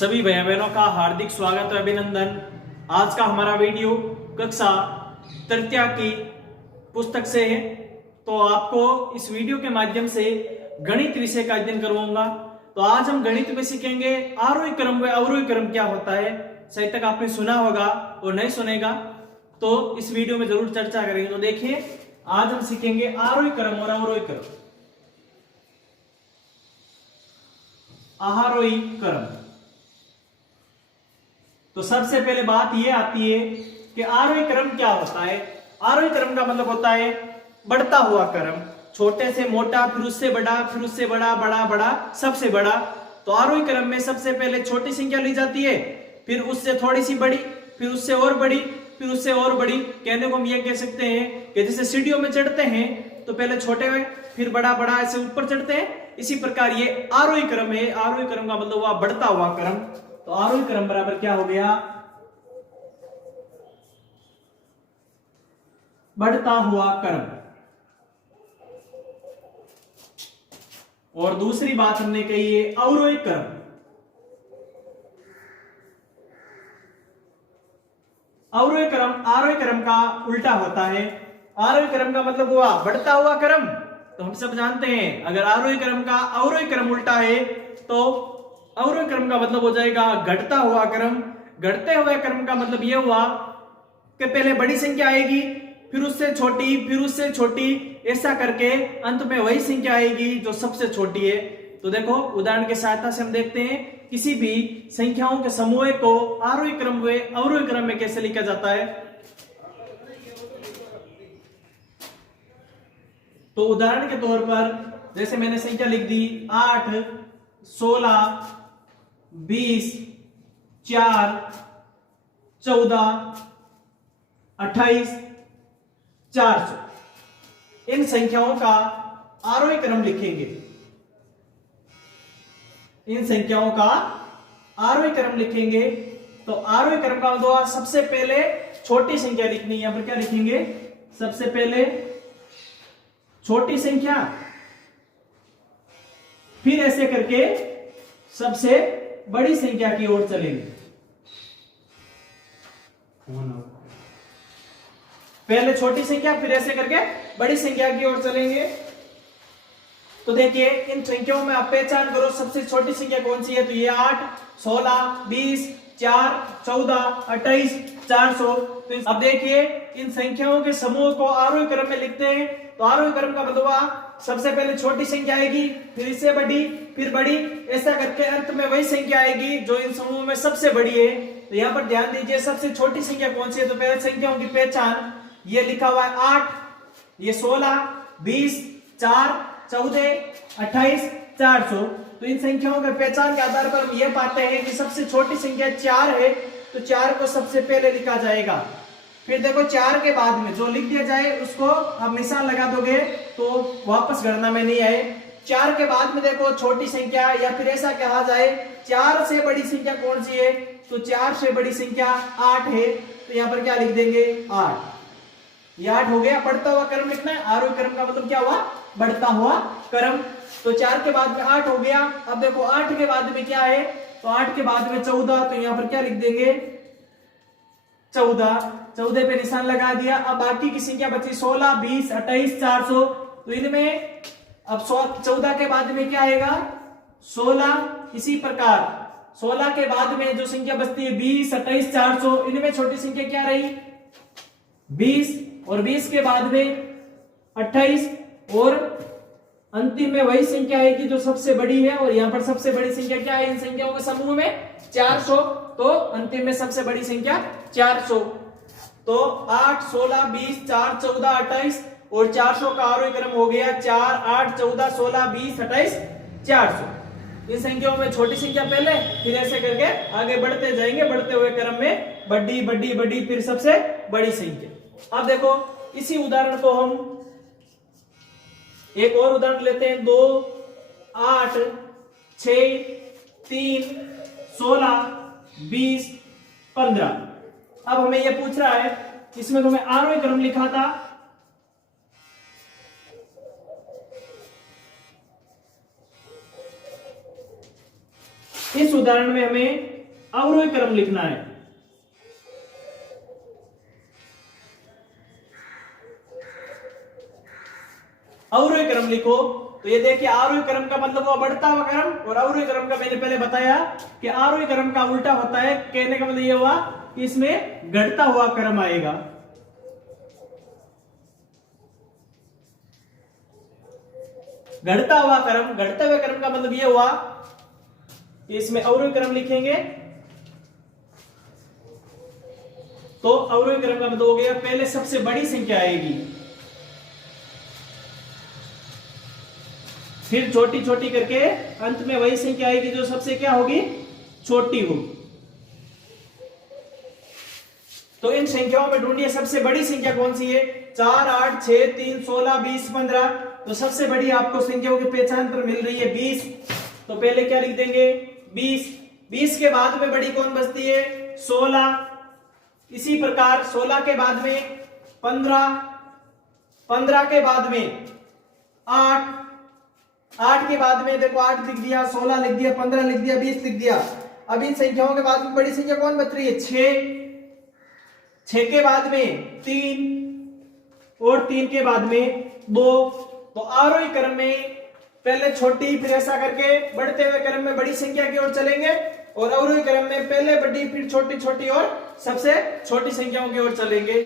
सभी भाई बहनों का हार्दिक स्वागत और अभिनंदन। आज का हमारा वीडियो कक्षा तृतीया की पुस्तक से है। तो आपको इस वीडियो के माध्यम से गणित विषय का अध्ययन करवाऊंगा। तो आज हम गणित में सीखेंगे आरोही क्रम व अवरोही क्रम क्या होता है। शायद तक आपने सुना होगा और नहीं सुनेगा तो इस वीडियो में जरूर चर्चा करेंगे। तो देखिए आज हम सीखेंगे आरोही क्रम और अवरोही क्रम। आरोही क्रम, तो सबसे पहले बात यह आती है कि आरोही क्रम क्या होता है। आरोही क्रम का मतलब होता है बढ़ता हुआ क्रम, छोटे से मोटा, फिर उससे बड़ा, फिर उससे बड़ा, बड़ा बड़ा, सबसे बड़ा। तो आरोही क्रम में सबसे पहले छोटी संख्या ली जाती है, फिर उससे थोड़ी सी बड़ी, फिर उससे और बड़ी, फिर उससे और बड़ी। कहने को हम ये कह सकते हैं कि जैसे सीढ़ियों में चढ़ते हैं तो पहले छोटे हुए फिर बड़ा बड़ा ऐसे ऊपर चढ़ते हैं, इसी प्रकार ये आरोही क्रम है। आरोही क्रम का मतलब हुआ बढ़ता हुआ क्रम। तो आरोही क्रम बराबर क्या हो गया? बढ़ता हुआ क्रम। और दूसरी बात हमने कही है अवरोही क्रम। अवरोही क्रम आरोही क्रम का उल्टा होता है। आरोही क्रम का मतलब हुआ बढ़ता हुआ क्रम, तो हम सब जानते हैं अगर आरोही क्रम का अवरोही क्रम उल्टा है तो अवरोही क्रम का मतलब हो जाएगा घटता हुआ क्रम। घटते हुए क्रम का मतलब यह हुआ कि पहले बड़ी संख्या आएगी, फिर उससे छोटी, फिर उससे छोटी, ऐसा करके अंत में वही संख्या आएगी जो सबसे छोटी है। तो देखो उदाहरण की सहायता से हम देखते हैं किसी भी संख्याओं के समूह को आरोही क्रम व अवरोही क्रम में कैसे लिखा जाता है। तो उदाहरण के तौर पर जैसे मैंने संख्या लिख दी 8, 16, 20, 4, 14, 28, 400, इन संख्याओं का आरोही क्रम लिखेंगे। इन संख्याओं का आरोही क्रम लिखेंगे। तो आरोही क्रम का मतलब सबसे पहले छोटी संख्या लिखनी है। यहां पर क्या लिखेंगे? सबसे पहले छोटी संख्या, फिर ऐसे करके सबसे बड़ी संख्या की ओर चलेंगे। पहले छोटी संख्या, फिर ऐसे करके बड़ी संख्या की ओर चलेंगे। तो देखिए इन संख्याओं में आप पहचान करो सबसे छोटी संख्या कौन सी है। तो ये 8, 16, 20, 4, 14, 28, 400। तो अब देखिए इन संख्याओं के समूह को आरोही क्रम में लिखते हैं। तो आरोही क्रम का मतलब सबसे पहले छोटी संख्या आएगी, फिर इससे बड़ी, फिर बड़ी, ऐसा करके अंत में वही संख्या आएगी जो इन समूह में सबसे बड़ी है। तो यहाँ पर ध्यान दीजिए सबसे छोटी संख्या कौन सी है। तो पहले संख्याओं की पहचान, ये लिखा हुआ है 8, ये 16, 20, 4, 14, 28, 400। तो इन संख्याओं के पहचान के आधार पर हम यह पाते हैं कि सबसे छोटी संख्या 4 है, तो 4 को सबसे पहले लिखा जाएगा। फिर देखो 4 के बाद में जो लिख दिया जाए उसको आप निशान लगा दोगे तो वापस गणना में नहीं आए। 4 के बाद में देखो छोटी संख्या, या फिर ऐसा कहा जाए 4 से बड़ी संख्या कौन सी है। तो 4 से बड़ी संख्या 8 है। तो यहां पर क्या लिख देंगे? 8। ये 8 हो गया। बढ़ता हुआ क्रम लिखना है। आरोही क्रम का मतलब क्या हुआ? बढ़ता हुआ क्रम। तो 4 के बाद में 8 हो गया। अब देखो 8 के बाद में क्या है? तो 8 के बाद में 14। तो यहां पर क्या लिख देंगे? 14। 14 पे निशान लगा दिया। अब बाकी की संख्या बची 16, 20, 28, 400। तो इनमें अब 14 के बाद में क्या आएगा? 16। इसी प्रकार 16 के बाद में जो संख्या बचती है 20, 28, 400। इनमें छोटी संख्या क्या रही? 20। और 20 के बाद में 28, और अंतिम में वही संख्या है कि जो सबसे बड़ी है। और यहां पर सबसे बड़ी संख्या क्या है इन संख्याओं के समूह में? 400। तो अंतिम में सबसे बड़ी संख्या 400। तो 8, 16, 20, 4, 14, 28 और 400 का आरोही क्रम हो गया 4, 8, 14, 16, 20, 28, 400। इन संख्याओं में छोटी संख्या पहले, फिर ऐसे करके आगे बढ़ते जाएंगे। बढ़ते हुए क्रम में बड़ी बड़ी बड़ी, फिर सबसे बड़ी संख्या। अब देखो इसी उदाहरण को हम एक और उदाहरण लेते हैं। 2, 8, 6, 3, 16, 20, 15। अब हमें यह पूछ रहा है, इसमें तो मैं आरोही क्रम लिखा था, इस उदाहरण में हमें अवरोही क्रम लिखना है। अवरोही क्रम लिखो। तो ये देखिए, आरोही क्रम का मतलब हुआ बढ़ता हुआ क्रम, और अवरोही क्रम का मैंने पहले बताया कि आरोही क्रम का उल्टा होता है। कहने का मतलब ये हुआ कि इसमें घटता हुआ क्रम आएगा। घटता हुआ क्रम, घटते हुए क्रम का मतलब ये हुआ कि इसमें अवरोही क्रम लिखेंगे। तो अवरोही क्रम का मतलब हो गया, पहले सबसे बड़ी संख्या आएगी, फिर छोटी छोटी करके अंत में वही संख्या आएगी जो सबसे क्या होगी, छोटी होगी। तो इन संख्याओं में ढूंढिए सबसे बड़ी संख्या कौन सी है। 4, 8, 6, 3, 16, 20, 15। तो सबसे बड़ी आपको संख्याओं की पहचान पर मिल रही है 20। तो पहले क्या लिख देंगे, 20। 20 के बाद में बड़ी कौन बचती है, 16। इसी प्रकार 16 के बाद में 15, 15 के बाद में 8, 8 के बाद में देखो 8 लिख दिया, 16 लिख दिया, 15 लिख दिया, 20 लिख दिया। अब इन संख्याओं के बाद में बड़ी संख्या कौन बच रही है, 6। 6 के बाद में 3, और 3 के बाद में 2। तो आरोही क्रम में पहले छोटी, फिर ऐसा करके बढ़ते हुए क्रम में बड़ी संख्या की ओर चलेंगे, और अवरोही क्रम में पहले बड़ी फिर छोटी छोटी और सबसे छोटी संख्याओं की ओर चलेंगे।